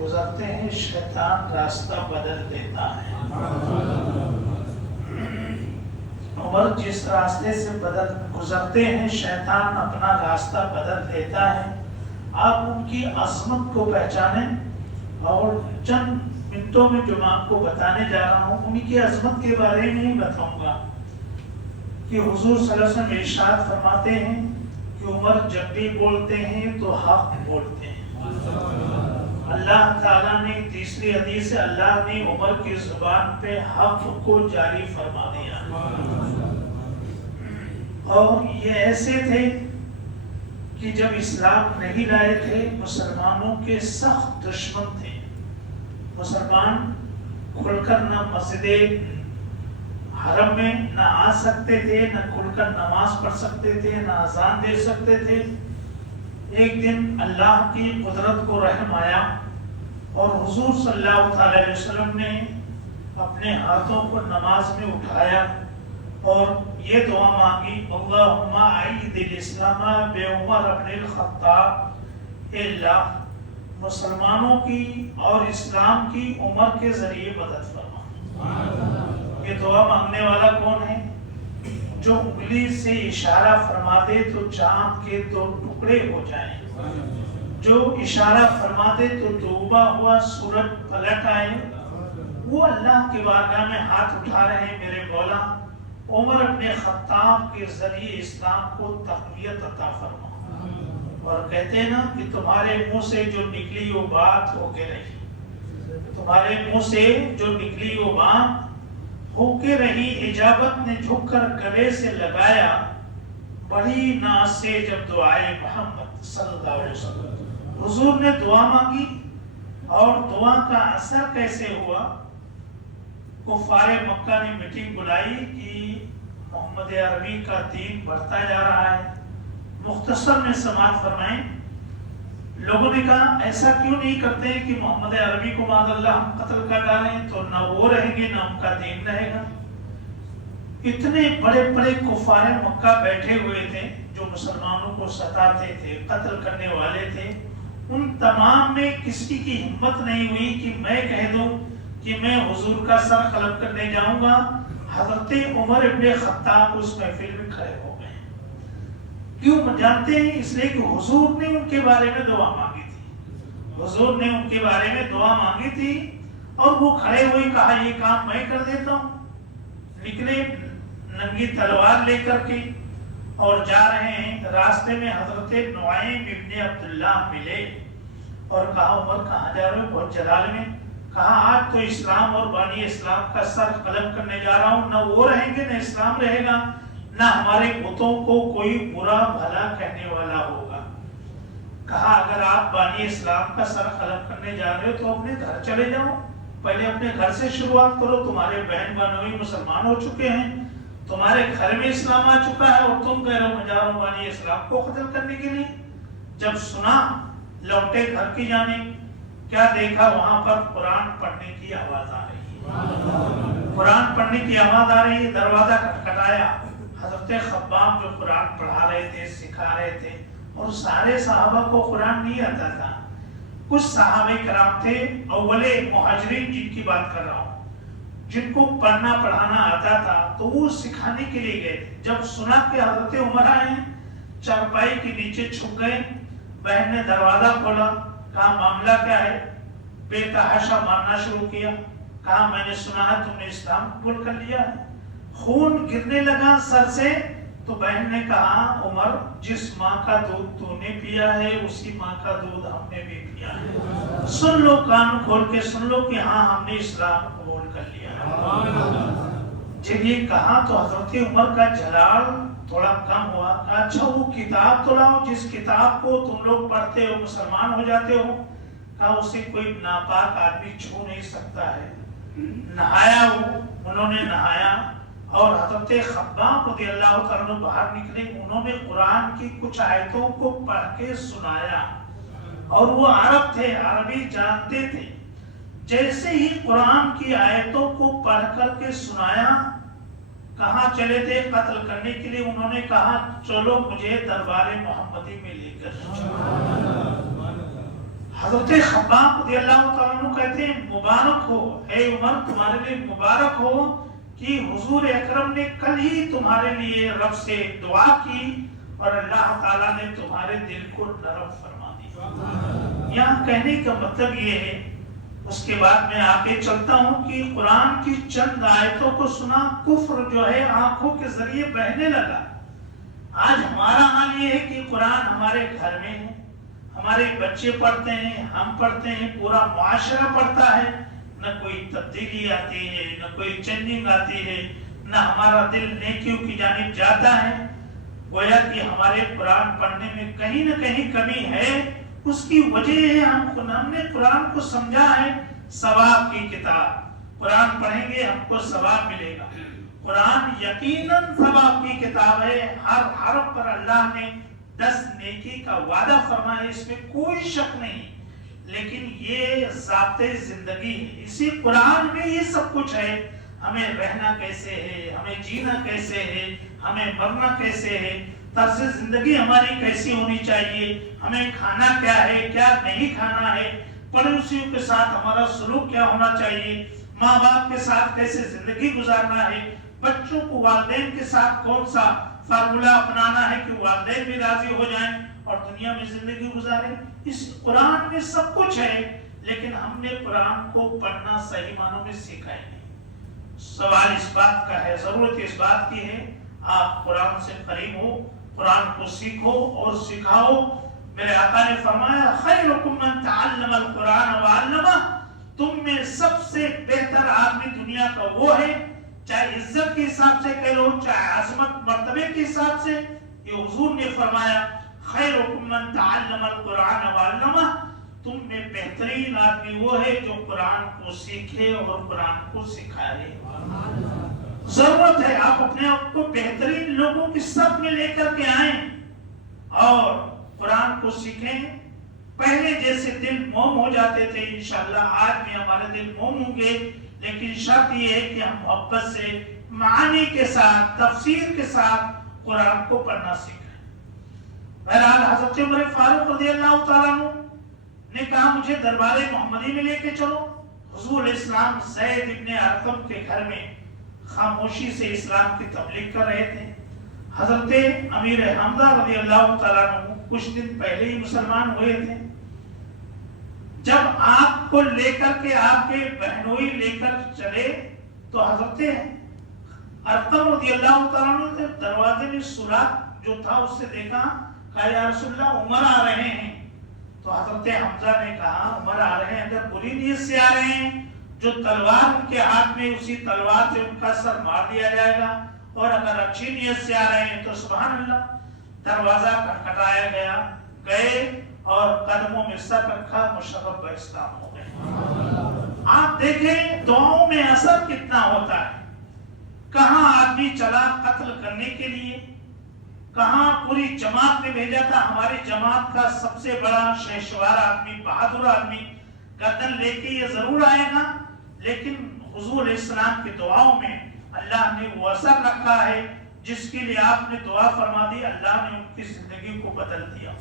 گزرتے ہیں شیطان راستہ بدل دیتا ہے. عمر جس راستے سے گزرتے ہیں شیطان اپنا راستہ بدل دیتا ہے. آپ ان کی عظمت کو پہچانیں، اور چند منٹوں میں جو میں آپ کو بتانے جا رہا ہوں ان کی عظمت کے بارے میں ہی بتاؤں گا کہ حضور صلی اللہ علیہ وسلم ارشاد فرماتے ہیں کہ عمر جب بھی بولتے ہیں تو حق بولتے ہیں. اللہ تعالیٰ نے تیسری حدیث سے اللہ نے عمر کی زبان پہ حق کو جاری فرما دیا. اور یہ ایسے تھے کہ جب اسلام نہیں لائے تھے مسلمانوں کے سخت دشمن تھے. مسلمان کھل کر نہ مسجد حرم میں نہ آ سکتے تھے، نہ کھل کر نماز پڑھ سکتے تھے، نہ اذان دے سکتے تھے. ایک دن اللہ کی قدرت کو رحم آیا اور حضور صلی اللہ علیہ وسلم نے اپنے ہاتھوں کو نماز میں اٹھایا اور یہ دعا مانگی، اللہم اعید الاسلام بعمر بن الخطاب. اے اللہ مسلمانوں کی اور اسلام کی عمر کے ذریعے مدد فرما. یہ دعا مانگنے والا کون ہے؟ جو انگلی سے اشارہ فرما دے تو چاند کے 2 ٹکڑے ہو جائیں، جو اشارہ فرما دے تو ڈوبا ہوا سورج پلٹ آئے. وہ اللہ کی بارگاہ میں ہاتھ اٹھا رہے ہیں، میرے مولا عمر اپنے خطاب کے ذریعے اسلام کو تقویت عطا فرما. اور کہتے ہیں نا کہ تمہارے منہ سے جو نکلی وہ بات ہو کے رہی، تمہارے منہ سے جو نکلی وہ بات ہو کے رہی. اجابت نے جھک کر گلے سے لگایا بڑی ناز سے جب دعائے محمد صلی اللہ علیہ وسلم. حضور نے دعا مانگی اور دعا کا اثر کیسے ہوا؟ کفار مکہ نے میٹنگ بلائی کہ محمد عربی کا دین بڑھتا جا رہا ہے. مختصر میں سماعت فرمائیں. لوگوں نے کہا ایسا کیوں نہیں کرتے کہ محمد عربی کو معاذ اللہ ہم قتل کر ڈالیں تو نہ وہ رہیں گے نہ ان کا دین رہے گا. اتنے بڑے بڑے کفار مکہ بیٹھے ہوئے تھے جو مسلمانوں کو ستاتے تھے، قتل کرنے والے تھے. ان تمام میں کسی کی ہمت نہیں ہوئی کہ میں کہہ دوں کہ میں حضور کا سر قلم کرنے جاؤں گا. حضرت عمر ابن خطاب اس محفل میں کھڑے ہو گئے. کیوں جانتے ہیں؟ اس لیے کہ حضور نے ان کے بارے میں دعا مانگی تھی. حضور نے ان کے بارے میں دعا مانگی تھی اور وہ کھڑے ہوئے کہا یہ کام میں کر دیتا ہوں. نکلے ننگی تلوار لے کر کے اور جا رہے ہیں. راستے میں حضرت نعیم ابن عبداللہ ملے اور کہا عمر کہاں جا رہے ہو؟ بہت جلال میں. کہا آج تو اسلام اور بانی اسلام کا سر قلم کرنے جا رہا ہوں. نہ وہ رہیں گے نہ اسلام رہے گا، نہ ہمارے بتوں کو کوئی برا بھلا کہنے والا ہوگا. کہا اگر آپ بانی اسلام کا سر قلم کرنے جا رہے ہو تو اپنے گھر چلے جاؤ، پہلے اپنے گھر سے شروعات کرو. تمہارے بہن بھائی مسلمان ہو چکے ہیں، تمہارے گھر میں اسلام آ چکا ہے اور تم کہہ رہے ہو میں جا رہا ہوں بانی اسلام کو قتل کرنے کے لیے. جب سنا لوٹے گھر کی جانب. کیا دیکھا؟ وہاں پر قرآن پڑھنے کی آواز آ رہی ہے. قرآن پڑھنے کی آواز آ رہی ہے. دروازہ کھٹکھٹایا. حضرت خباب جو قرآن پڑھا رہے تھے، سکھا رہے تھے، اور سارے صحابہ کو قرآن نہیں آتا تھا. کچھ صحابہ کرام تھے اولے مہاجرین جن کی بات کر رہا ہوں، جن کو پڑھنا پڑھانا آتا تھا تو وہ سکھانے کے لیے گئے تھے. جب سنا کہ حضرت عمر آئے ہیں چارپائی کے نیچے چھپ گئے. بہن نے دروازہ کھولا. کہا معاملہ کیا ہے؟ بے تحاشا مارنا شروع کیا. کہا میں نے سنا ہے تم نے اسلام قبول کر لیا ہے. خون گرنے لگا سر سے. تو بہن نے کہا عمر جس ماں کا دودھ تو نے پیا ہے اسی ماں کا دودھ ہم نے بھی پیا ہے. سن لو، کان کھول کے سن لو کہ ہاں ہم نے اسلام قبول کر لیا ہے. جب یہ کہا تو حضرت عمر کا جلال تھوڑا کم ہوا. اچھا وہ کتاب تو لاؤ جس کتاب کو تم لوگ پڑھتے ہو مسلمان ہو جاتے ہو. کہا اسے کوئی ناپاک آدمی چھو نہیں سکتا ہے. نہایا انہوں نے نہایا اور حضرت خباب رضی اللہ تعالیٰ باہر نکلے. انہوں نے قرآن کی کچھ آیتوں کو پڑھ کے سنایا اور وہ عرب تھے، عربی جانتے تھے. جیسے ہی قرآن کی آیتوں کو پڑھ کر کے سنایا، کہاں چلے تھے قتل کرنے کے لیے؟ انہوں نے کہا چلو مجھے دربار محمدی میں لے کر چلو. حضرت خباب رضی اللہ تعالیٰ عنہ کہتے ہیں مبارک ہو اے عمر، تمہارے لیے مبارک ہو کہ حضور اکرم نے کل ہی تمہارے لیے رب سے دعا کی اور اللہ تعالیٰ نے تمہارے دل کو نرم فرما دیا۔ یہاں کہنے کا مطلب یہ ہے، اس کے بعد میں آگے چلتا ہوں کہ قرآن کی چند آیتوں کو سنا، کفر جو ہے آنکھوں کے ذریعے بہنے لگا۔ آج ہمارا حال یہ ہے کہ قرآن ہمارے گھر میں ہے، ہمارے بچے پڑھتے ہیں، ہم پڑھتے ہیں، پورا معاشرہ پڑھتا ہے، نہ کوئی تبدیلی آتی ہے، نہ کوئی چینجنگ آتی ہے، نہ ہمارا دل نیکیوں کی جانب جاتا ہے۔ گویا کہ ہمارے قرآن پڑھنے میں کہیں نہ کہیں کمی ہے۔ اس کی وجہ ہے ہم نے قرآن کو سمجھا ہے ثواب کی کتاب، قرآن پڑھیں گے ہم کو ثواب ملے گا۔ قرآن یقیناً ثواب کی کتاب ہے، ہر حرف پر اللہ نے 10 نیکی کا وعدہ فرمایا، اس میں کوئی شک نہیں، لیکن یہ ضابطۂ زندگی ہے۔ اسی قرآن میں یہ سب کچھ ہے، ہمیں رہنا کیسے ہے، ہمیں جینا کیسے ہے، ہمیں مرنا کیسے ہے، طرز زندگی ہماری کیسی ہونی چاہیے، ہمیں کھانا کیا ہے، کیا نہیں کھانا ہے، پڑوسیوں کے ساتھ ہمارا سلوک کیا ہونا چاہیے، ماں باپ کے ساتھ کیسے زندگی گزارنا ہے، بچوں کو والدین کے ساتھ کون سا فارمولہ اپنانا ہے کہ والدین بھی راضی ہو جائیں اور دنیا میں زندگی گزاریں۔ اس قرآن میں سب کچھ ہے، لیکن ہم نے قرآن کو پڑھنا صحیح معنوں میں سیکھا ہی نہیں۔ سوال اس بات کا ہے، ضرورت اس بات کی ہے آپ قرآن سے قریب ہو، قرآن کو سیکھو اور سکھاؤ۔ میرے آقا نے فرمایا خیرکم من تعلم القرآن وعلمہ، تم میں سب سے بہتر آدمی دنیا کا وہ ہے، چاہے عزت کے حساب سے کہہ لو، چاہے عظمت مرتبے کے حساب سے۔ یہ حضور نے فرمایا خیرکم من تعلم القرآن وعلمہ، تم میں بہترین آدمی وہ ہے جو قرآن کو سیکھے اور قرآن کو سکھائے۔ ضرورت ہے آپ اپنے آپ کو بہترین لوگوں کی صف میں لے کر کے آئیں اور قرآن کو سیکھیں۔ پہلے جیسے دل موم ہو جاتے تھے، انشاءاللہ آج بھی ہمارے دل موم ہوں گے، لیکن شرط یہ ہے کہ ہم محبت سے معانی کے ساتھ تفسیر کے ساتھ قرآن کو پڑھنا سیکھیں۔ بہرحال حضرت عمر فاروق رضی اللہ تعالیٰ عنہ نے کہا مجھے دربار محمدی میں لے کے چلو۔ حضور اسلام زید ابن ارقم کے گھر میں خاموشی سے اسلام کی تبلیغ کر رہے تھے۔ حضرت امیر حمزہ رضی اللہ تعالیٰ عنہ کچھ دن پہلے ہی مسلمان ہوئے تھے۔ جب آپ کو لے کر کے آپ کے بہنوئی لے کر چلے تو حضرت ارقم رضی اللہ تعالیٰ عنہ نے دروازے میں سوراخ جو تھا اس سے دیکھا، کہا یا رسول اللہ عمر آ رہے ہیں۔ تو حضرت حمزہ نے کہا عمر آ رہے ہیں اگر بری نیت سے آ رہے ہیں، جو تلوار ان کے ہاتھ میں اسی تلوار سے ان کا سر مار دیا جائے گا، اور اگر اچھی نیت سے آ رہے ہیں تو سبحان اللہ۔ دروازہ کھٹکھٹایا گیا، گئے اور قدموں میں سر رکھا، مشرف اسلام ہو گئے۔ آپ دیکھیں دعاؤں میں اثر کتنا ہوتا ہے۔ کہاں آدمی چلا قتل کرنے کے لیے، کہاں پوری جماعت نے بھیجا تھا، ہماری جماعت کا سب سے بڑا شہسوار آدمی، بہادر آدمی گردن لے کے یہ ضرور آئے گا، لیکن حضور اسلام کی دعاؤں میں اللہ نے وہ اثر رکھا ہے جس کے لیے آپ نے دعا فرما دی، اللہ نے ان کی زندگی کو بدل دیا۔